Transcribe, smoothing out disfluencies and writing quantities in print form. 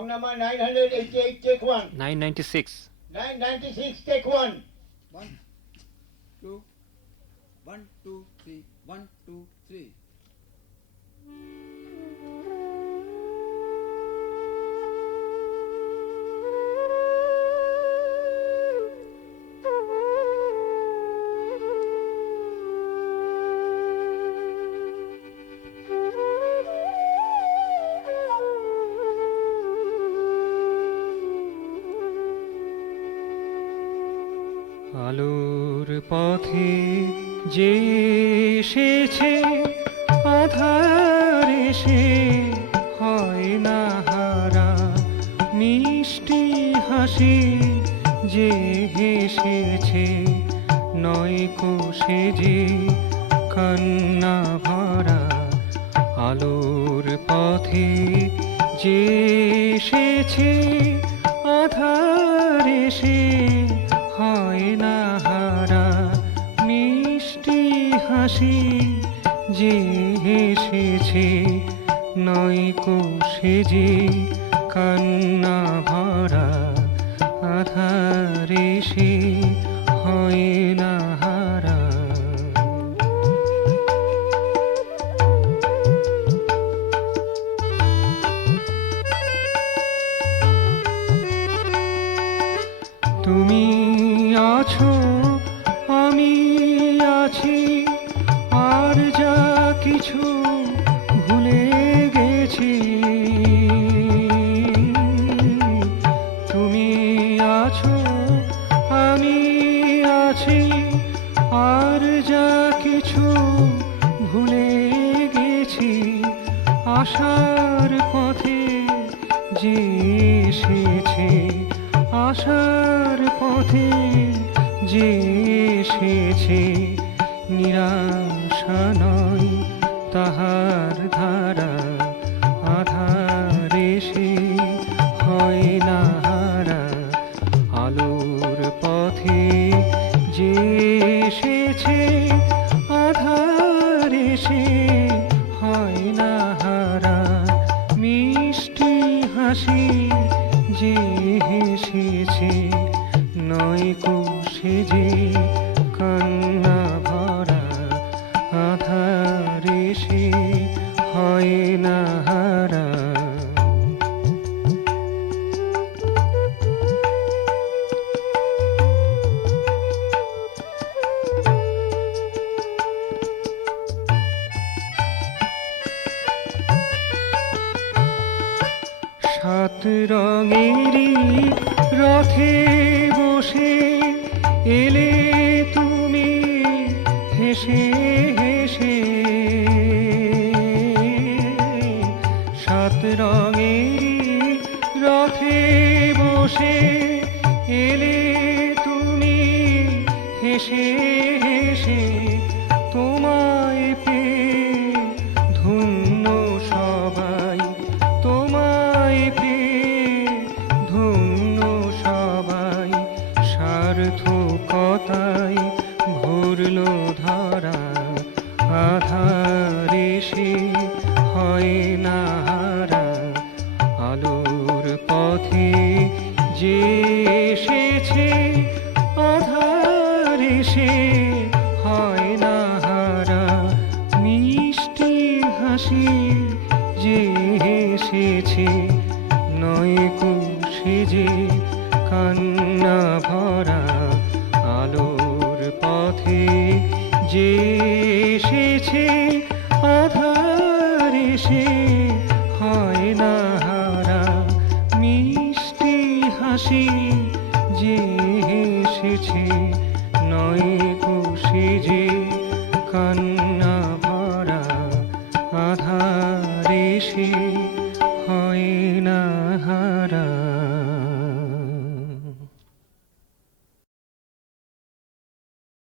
Song number 988, take one. 996. 996, take one. 1, 2, 1, 2, 3, 1, 2, 3. আলোর পথে যে এসেছে আধার এসে হয় না হারা, মিষ্টি হাসি যে হেসেছে নয় কোষে যে কান্না ভরা। আলোর পথে যে এসেছে আধার এসে হয় না হারা, মিষ্টি হাসি যে হেসেছে নয় কোষে যে কান্না ভরা। আধার এসে হয় না হারা। তুমি আছো আমি আছি, আর যা কিছু ভুলে গেছি। তুমি আছো আমি আছি, আর যা কিছু ভুলে গেছি। আশার পথে যে এসেছে, আশার পথে যে এসেছে, নিরাশা নয় তাহার ধারা। আধার এসে হয় না হারা। আলোর পথে যে এসেছে আধার এসে হয় না হারা, মিষ্টি হাসি যে হেসেছে নয় কোষে যে কান্না ভরা। আধার এসে হয় না হারা। সাত রঙেরই রথে বসে এলে তুমি হেসে হেসে। সাত রঙেরই রথে বসে এলে তুমি হেসে হেসে। তোমায় পেয়ে ধন্য সবাই, তোমায় পেয়ে ধন্য সবাই। সার্থকতায় ভরল ধরা। আধার এসে হয় না হারা। আলোর পথে যে এসেছে আধার এসে হয় না হারা, মিষ্টি হাসি যে হেসেছে নয় কোষে যে কান্না ভরা। আলোর পথে যে এসেছে আধার এসে হয় না হারা, মিষ্টি হাসি যে হেসেছে নয় কোষে যে কান্না ভরা। আধার এসে হয় না হারা।